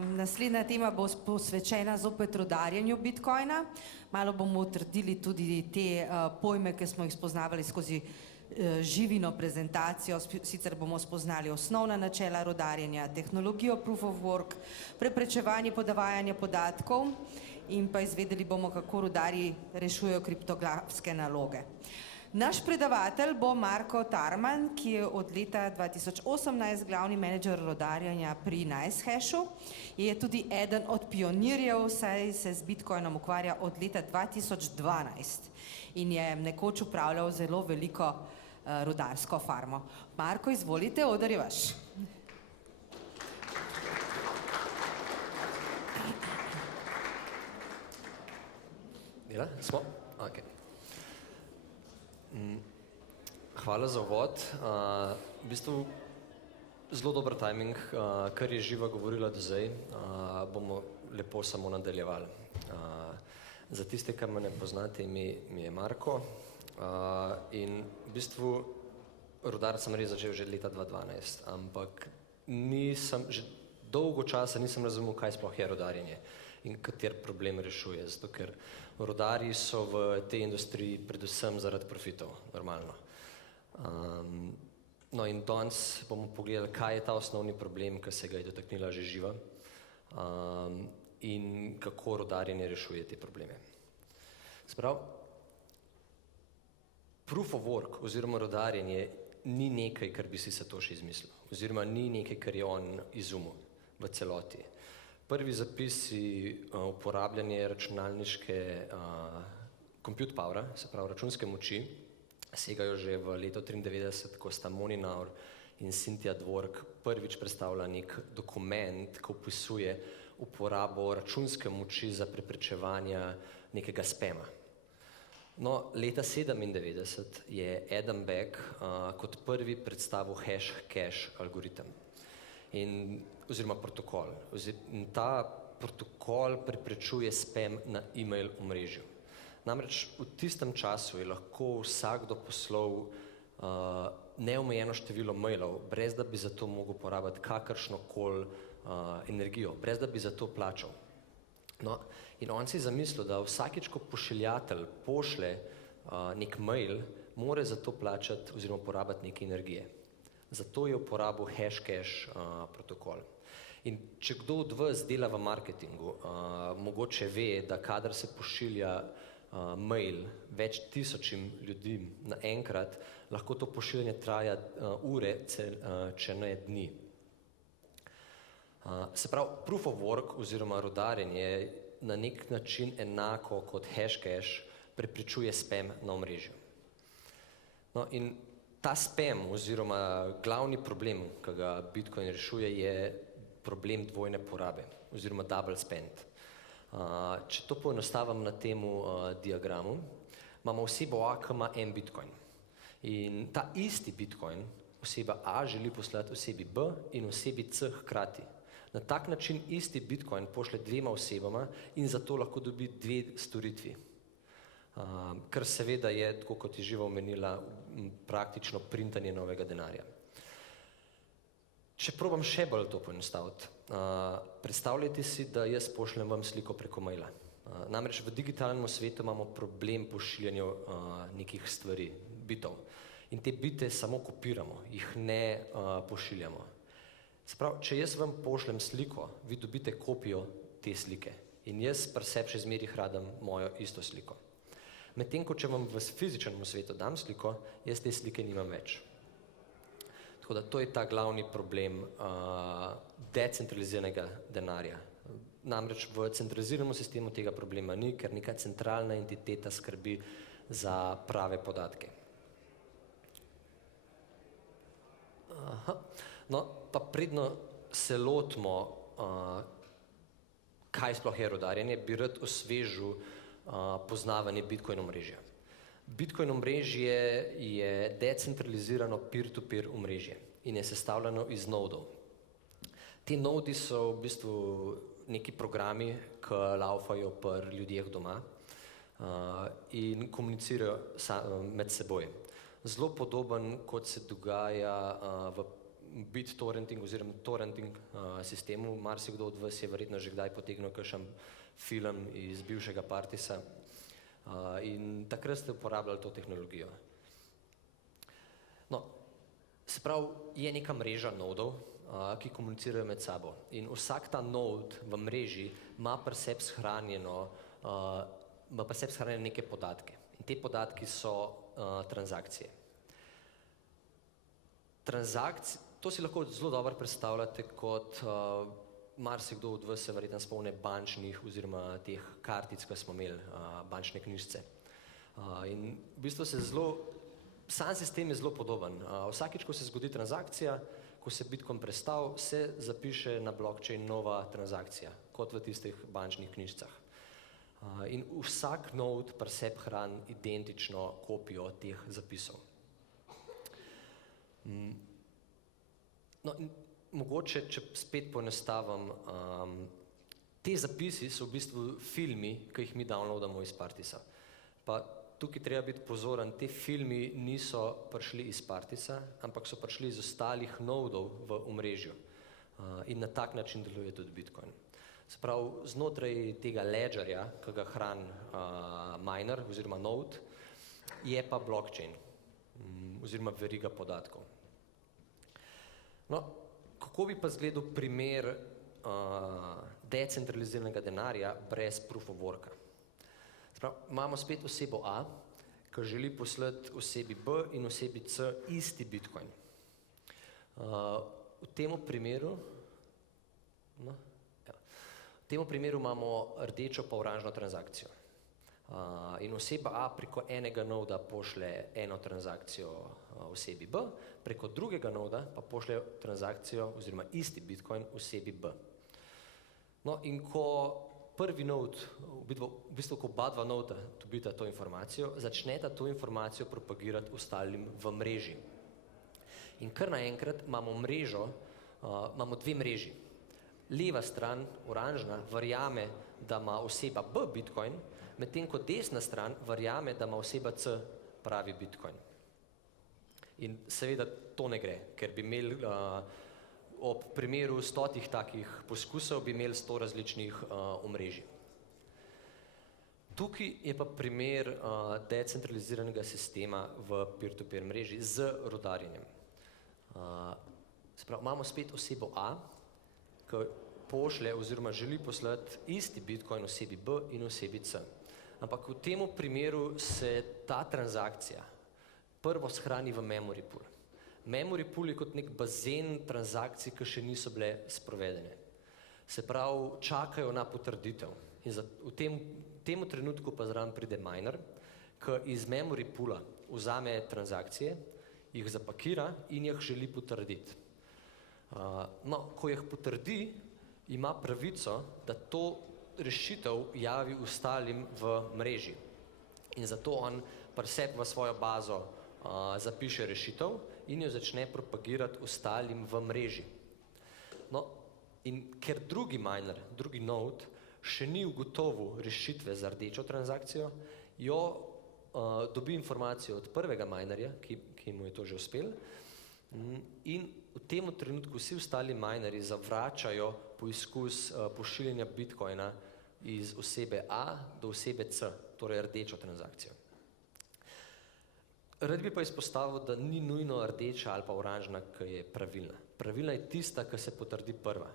Naslednja tema bo posvečena zopet rudarjenju bitcoina. Malo bomo utrdili tudi te pojme, ki smo jih spoznavali skozi živino prezentacijo. Sicer bomo spoznali osnovna načela rudarjenja, tehnologijo proof of work, preprečevanje podavajanja podatkov in pa izvedeli bomo, kako rudarji rešujejo kriptografske naloge. Naš predavatelj bo Marko Tarman, ki je od leta 2018 glavni menedžer rudarjenja pri NiceHashu. Je tudi eden od pionirjev, saj se z bitcoinom ukvarja od leta 2012 in je nekoč upravljal zelo veliko rudarsko farmo. Marko, izvolite, oder je vaš. Dela? Smo? Ok. Hvala za uvod. V bistvu zelo dober timing, kar je Živa govorila do zdaj, bomo lepo samo nadaljevali. Za tiste, ki me ne poznate, mi je Marko in v bistvu rudar sem res začel že leta 2012, ampak že dolgo časa nisem razumel, kaj sploh je rudarjenje in kater problem rešuje, zato ker rudarji so v tej industriji predvsem zaradi profitov, normalno. No in danes bomo pogledali, kaj je ta osnovni problem, ki se ga je dotaknila že Živa, in kako rudarjenje rešuje te probleme. Sprav, proof of work oziroma rudarjenje ni nekaj, kar bi si Satoshi izmislil, oziroma ni nekaj, kar je on izumil v celoti. Prvi zapisi uporabljanje računalniške compute powera, se pravi računske moči, segajo že v leto 1993, ko sta Moni Naur in Cynthia Dwork prvič predstavila nek dokument, ki opisuje uporabo računske moči za preprečevanje nekega spama. No, leta 1997 je Adam Back kot prvi predstavil hash-cache algoritem oziroma protokol. Ta protokol preprečuje spam na e-mail omrežju. Namreč v tistem času je lahko vsakdo poslal neomejeno število mailov, brez da bi za to mogel porabiti kakršnokoli energijo, brez da bi za to plačal. No, in on si je zamislil, da vsakič, ko pošiljatelj pošle nek mail, mora za to plačati oziroma porabiti nekaj energije. Zato je uporabil hash-cache protokol. In če kdo od vas dela v marketingu, mogoče ve, da kadar se pošilja mail več tisočim ljudem naenkrat, lahko to pošiljanje traja ure, če ne dni. Se pravi, proof of work oziroma rudarjenje je na nek način enako kot hash-cache preprečuje spam na omrežju. No, in ta spam oziroma glavni problem, ki ga Bitcoin rešuje, je problem dvojne porabe oziroma double spend. Če to poenostavim na temu diagramu, imamo osebo A, ki ima en Bitcoin. In ta isti Bitcoin oseba A želi poslati osebi B in osebi C hkrati. Na tak način isti Bitcoin pošle dvema osebama in zato lahko dobi dve storitvi. Kar seveda je, tako kot je Živa omenila, praktično printanje novega denarja. Če probam še bolj to poenostaviti, predstavljajte si, da jaz pošljem vam sliko preko maila. Namreč v digitalnem svetu imamo problem pošiljanja nekih stvari, bitov. In te bite samo kopiramo, jih ne pošiljamo. Se pravi, če jaz vam pošljem sliko, vi dobite kopijo te slike. In jaz pri sebi še zmeraj hranim mojo isto sliko. Medtem ko če vam v fizičnem svetu dam sliko, jaz te slike nimam več. Tako da to je ta glavni problem decentraliziranega denarja. Namreč v centraliziranem sistemu tega problema ni, ker neka centralna entiteta skrbi za prave podatke. No, pa predno se lotimo, kaj sploh je rudarjenje, bi rad osvežil poznavanje Bitcoin omrežja. Bitcoin omrežje je decentralizirano peer-to-peer omrežje in je sestavljeno iz nodov. Ti nodi so v bistvu neki programi, ki laufajo pri ljudeh doma in komunicirajo med seboj. Zelo podoben, kot se dogaja v BitTorrenting oziroma torrenting sistemu. Marsikdo od vas je verjetno že kdaj potegnil kakšen film iz bivšega Partisa in takrat ste uporabljali to tehnologijo. No, se pravi, je neka mreža nodov, ki komunicirajo med sabo in vsak ta node v mreži ima pri sebi shranjene neke podatke in te podatki so transakcije. To si lahko zelo dobro predstavljate kot marsikdo od vas se verjetno spomne bančnih oziroma teh kartic, ki smo imeli, bančne knjižice. In v bistvu sam sistem je zelo podoben. Vsakič, ko se zgodi transakcija, ko se Bitcoin prestavi, se zapiše na blockchain nova transakcija, kot v tistih bančnih knjižicah. In vsak node pri sebi hrani identično kopijo teh zapisov. No, mogoče, če spet poenostavim, te zapisi so v bistvu filmi, ki jih mi downloadamo iz Partisa. Pa tukaj treba biti pozoren, te filmi niso prišli iz Partisa, ampak so prišli iz ostalih nodov v omrežju. In na tak način deluje tudi Bitcoin. Se pravi, znotraj tega ledgerja, ki ga hrani miner oziroma node, je pa blockchain oziroma veriga podatkov. No, kako bi pa izgledal primer decentraliziranega denarja brez proof of worka? Imamo spet osebo A, ki želi poslati osebi B in osebi C isti Bitcoin. V tem primeru imamo rdečo pa oranžno transakcijo. In oseba A preko enega noda pošlje eno transakcijo osebi B, preko drugega noda pa pošlje transakcijo oziroma isti Bitcoin osebi B. No, in ko prvi node, v bistvu ko oba dva noda dobita to informacijo, začneta to informacijo propagirati ostalim v mreži. In kar naenkrat imamo dve mreži. Leva stran, oranžna, verjame, da ima oseba B Bitcoin, medtem ko desna stran verjame, da ima oseba C pravi Bitcoin. In seveda to ne gre, ker bi imeli ob primeru 100 takih poskusov bi imeli 100 različnih omrežij. Tukaj je pa primer decentraliziranega sistema v peer-to-peer mreži z rodarjenjem. Imamo spet osebo A, ki pošlje oziroma želi poslati isti Bitcoin osebi B in osebi C. Ampak v tem primeru se ta transakcija prvo shrani v memory pool. Memory pool je kot nek bazen transakcij, ki še niso bile sprovedene. Se pravi, čakajo na potrditev. In v tem trenutku pa zraven pride miner, ki iz memory poola vzame transakcije, jih zapakira in jih želi potrditi. No, ko jih potrdi, ima pravico, da to rešitev javi ostalim v mreži. In zato on pri sebi v svojo bazo zapiše rešitev in jo začne propagirati ostalim v mreži. No, in ker drugi miner, drugi node, še ni ugotovil rešitve za rdečo transakcijo, jo dobi informacijo od prvega minerja, ki mu je to že uspel, in v tem trenutku vsi ostali minerji zavračajo poizkus pošiljanja Bitcoina iz osebe A do osebe C, torej rdečo transakcijo. Rad bi pa izpostavil, da ni nujno rdeča ali pa oranžna, ki je pravilna. Pravilna je tista, ki se potrdi prva.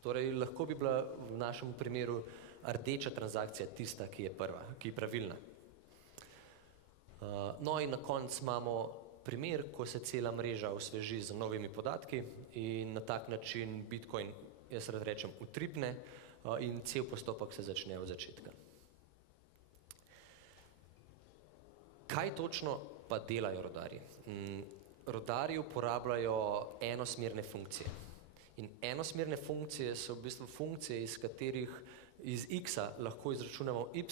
Torej, lahko bi bila v našem primeru rdeča transakcija tista, ki je prva, ki je pravilna. No in na koncu imamo primer, ko se cela mreža osveži z novimi podatki in na tak način Bitcoin, jaz rad rečem, utripne in cel postopek se začne od začetka. Kaj točno pa delajo rodarji? Rodarji uporabljajo enosmerne funkcije. In enosmerne funkcije so v bistvu funkcije, iz katerih iz x-a lahko izračunamo y,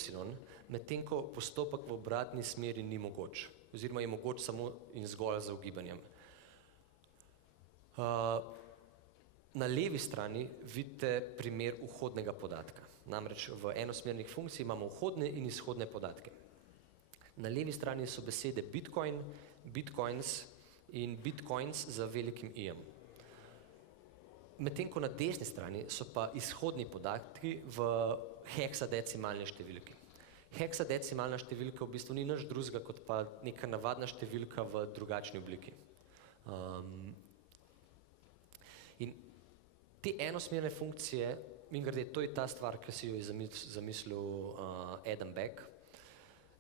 medtem ko postopek v obratni smeri ni mogoč. Oziroma je mogoč samo in zgolj z ugibanjem. Na levi strani vidite primer vhodnega podatka. Namreč v enosmernih funkcij imamo vhodne in izhodne podatke. Na levi strani so besede Bitcoin, Bitcoins in Bitcoins z velikim i-jem. medtem ko na desni strani so pa izhodni podatki v heksadecimalni številki. Heksadecimalna številka v bistvu ni nič drugega kot pa neka navadna številka v drugačni obliki. In te enosmerne funkcije, mimogrede, to je ta stvar, ki si jo je zamislil Adam Beck.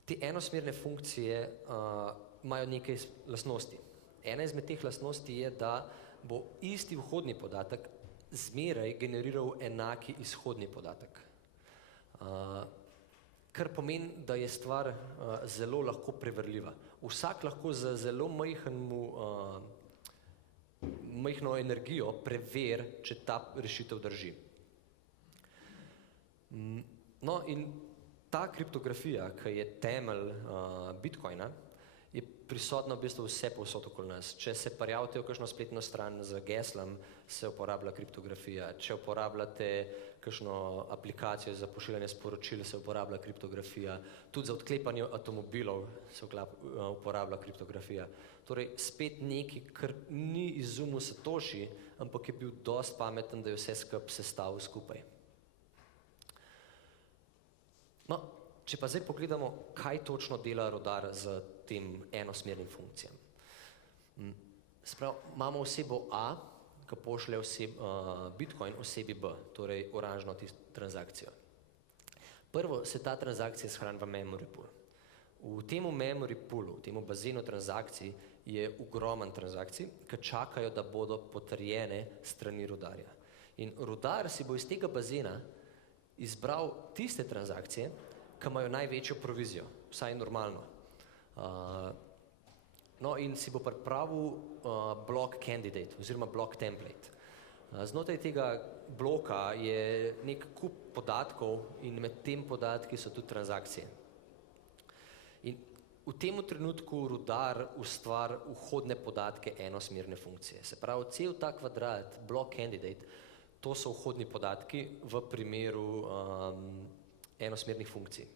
Te enosmerne funkcije imajo nekaj lastnosti. Ena izmed teh lastnosti je, da bo isti vhodni podatek zmeraj generiral enaki izhodni podatek. Kar pomeni, da je stvar zelo lahko preverljiva. Vsak lahko z zelo majhno energijo preveri, če ta rešitev drži. No, in ta kriptografija, ki je temelj Bitcoina, je prisotna v bistvu vse povsod okoli nas. Če se prijavite v kakšno spletno stran z geslom, se uporablja kriptografija. Če uporabljate kakšno aplikacijo za pošiljanje sporočil, se uporablja kriptografija. Tudi za odklepanje avtomobilov se uporablja kriptografija. Torej, spet nekaj, kar ni izumil Satoshi, ampak je bil dosti pameten, da je vse sestavil skupaj. No, če pa zdaj pogledamo, kaj točno dela rudar z tem enosmernim funkcijam. Imamo osebo A, ki pošlje Bitcoin osebi B, torej oranžno transakcijo. Prvo se ta transakcija shrani v memory pool. V temu memory poolu, v temu bazenu transakcij je ogromen transakcij, ki čakajo, da bodo potrjene strani rudarja. In rudar si bo iz tega bazena izbral tiste transakcije, ki imajo največjo provizijo, vsaj normalno. No, in si bo pripravil block candidate oziroma block template. Znotraj tega bloka je nek kup podatkov in med tem podatki so tudi transakcije. In v tem trenutku rudar ustvari vhodne podatke enosmerne funkcije. Se pravi, cel ta kvadrat, block candidate, to so vhodni podatki v primeru enosmernih funkcij.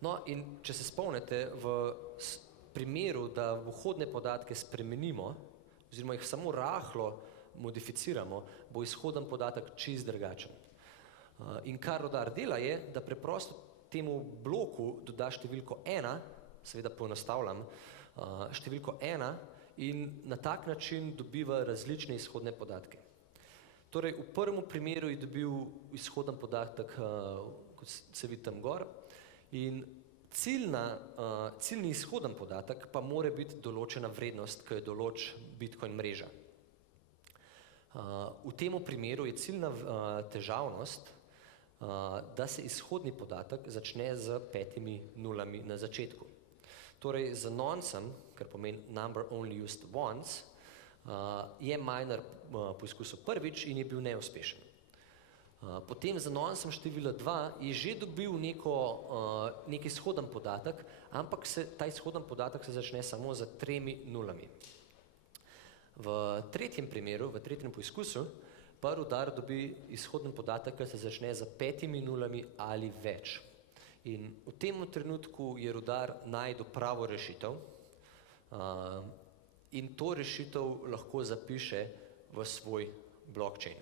No, in če se spomnite, v primeru, da vhodne podatke spremenimo, oziroma jih samo rahlo modificiramo, bo izhoden podatek čisto drugačen. In kar rudar dela je, da preprosto temu bloku doda številko 1, seveda poenostavljam, številko 1 in na tak način dobiva različne izhodne podatke. Torej, v prvem primeru je dobil izhoden podatek, kot se vidi tam gor, in ciljni izhoden podatek pa mora biti določena vrednost, ki jo določi Bitcoin mreža. V tem primeru je ciljna težavnost, da se izhodni podatek začne z 5 nulami na začetku. Torej, z noncem, kar pomeni number only used once, je miner poizkusil prvič in je bil neuspešen. Potem z noncem števila 2 je že dobil nek izhoden podatek, ampak ta izhoden podatek se začne samo z 3 nulami. V tretjem primeru, v tretjem poizkusu, pa rudar dobi izhoden podatek, ki se začne z 5 nulami ali več. In v tem trenutku je rudar našel pravo rešitev in to rešitev lahko zapiše v svoj blockchain.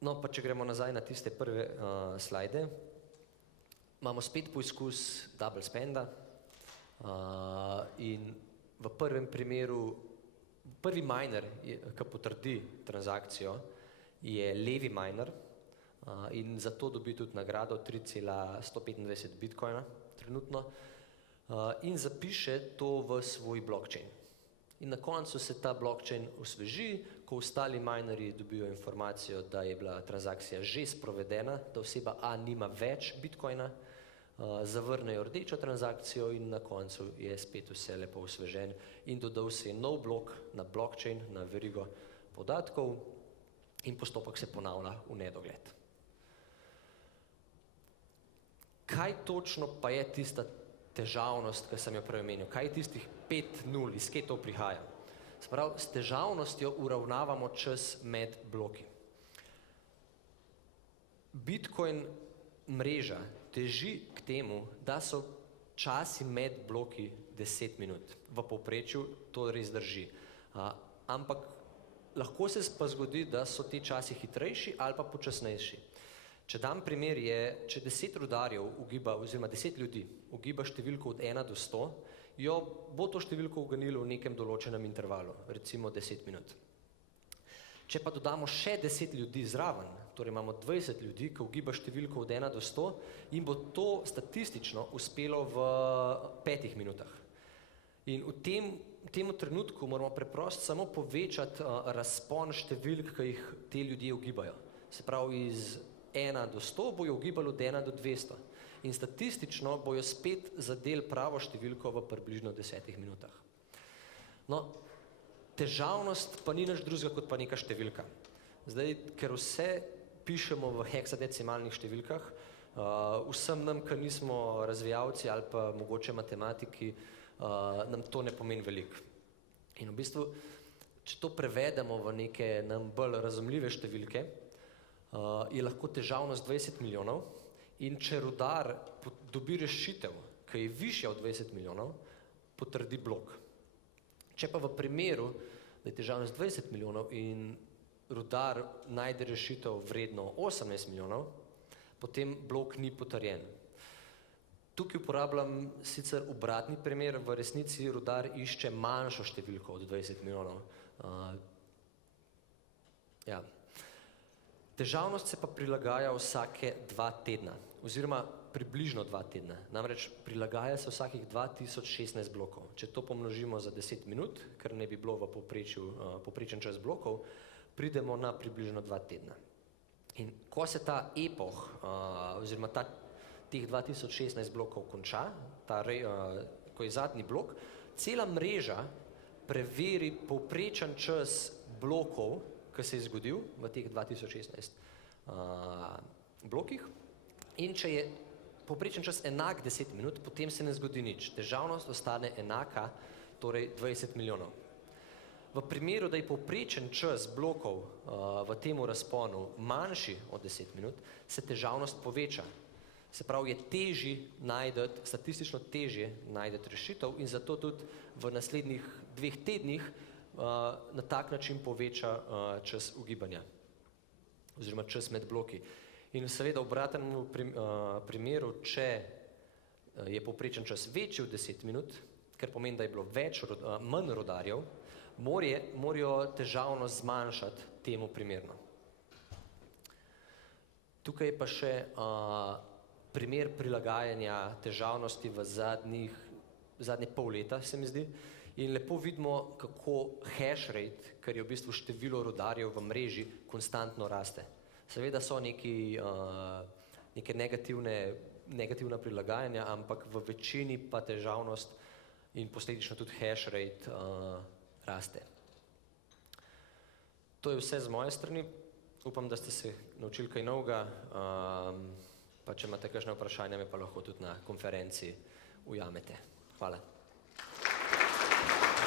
No, pa če gremo nazaj na tiste prve slajde, imamo spet poizkus double spenda in v prvem primeru, prvi miner, ki potrdi transakcijo, je levi miner in zato dobi tudi nagrado 3,125 bitcoina trenutno in zapiše to v svoj blockchain. In na koncu se ta blockchain osveži, ko ostali minerji dobijo informacijo, da je bila transakcija že sprovedena, da oseba A nima več bitcoina, zavrnejo rdečo transakcijo in na koncu je spet vse lepo osvežen in dodal se je nov blok na blockchain, na verigo podatkov in postopek se ponavlja v nedogled. Kaj točno pa je tista težavnost, ki sem jo prej omenil? Kaj je tistih 5 nul, iz kje to prihaja? Se pravi, s težavnostjo uravnavamo čas med bloki. Bitcoin mreža teži k temu, da so časi med bloki 10 minut. V povprečju to res drži. Ampak lahko se pa zgodi, da so ti časi hitrejši ali pa počasnejši. Če dam primer je, če 10 rudarjev ugiba, oziroma 10 ljudi ugiba številko od 1 do 100, jo bo to številko uganilo v nekem določenem intervalu, recimo 10 minut. Če pa dodamo še 10 ljudi zraven, torej imamo 20 ljudi, ki ugiba številko od 1 do 100, in bo to statistično uspelo v 5 minutah. In v tem trenutku moramo preprosto samo povečati razpon številk, ki jih te ljudje ugibajo. Se pravi, iz 1 do 100 bojo ugibali od 1 do 200. In statistično bojo spet zadeli pravo številko v približno 10 minutah. No, težavnost pa ni nič drugega kot pa neka številka. Zdaj, ker vse pišemo v heksadecimalnih številkah, vsem nam, ki nismo razvijalci ali pa mogoče matematiki, nam to ne pomeni veliko. In v bistvu, če to prevedemo v neke nam bolj razumljive številke, je lahko težavnost 20 milijonov in če rudar dobi rešitev, ki je višja od 20 milijonov, potrdi blok. Če pa v primeru, da je težavnost 20 milijonov in rudar najde rešitev vredno 18 milijonov, potem blok ni potrjen. Tukaj uporabljam sicer obratni primer, v resnici rudar išče manjšo številko od 20 milijonov. Težavnost se pa prilagaja vsake 2 tedna, oziroma približno 2 tedna. Namreč prilagaja se vsakih 2016 blokov. Če to pomnožimo za 10 minut, kar ne bi bilo v povprečen čas blokov, pridemo na približno 2 tedna. In ko se ta epoh, oziroma teh 2016 blokov konča, ko je zadnji blok, cela mreža preveri povprečen čas blokov, ki se je zgodil v teh 2016 blokih, in če je povprečen čas enak 10 minut, potem se ne zgodi nič. Težavnost ostane enaka, torej 20 milijonov. V primeru, da je povprečen čas blokov v tem razponu manjši od 10 minut, se težavnost poveča. Se pravi, je težje najdeti, statistično težje najdeti rešitev in zato tudi v naslednjih 2 tednih na tak način poveča čas ugibanja oziroma čas med bloki. In seveda v obratnem primeru, če je povprečen čas večji od 10 minut, ker pomeni, da je bilo manj rudarjev, morajo težavnost zmanjšati temu primerno. Tukaj je pa še primer prilagajanja težavnosti v zadnje pol leta, se mi zdi, in lepo vidimo, kako hash rate, ker je v bistvu število rudarjev v mreži, konstantno raste. Seveda so neke negativna prilagajanja, ampak v večini pa težavnost in posledično tudi hash rate raste. To je vse z moje strani. Upam, da ste se naučili kaj novega. Pa če imate kakšne vprašanja, me pa lahko tudi na konferenci ujamete. Hvala.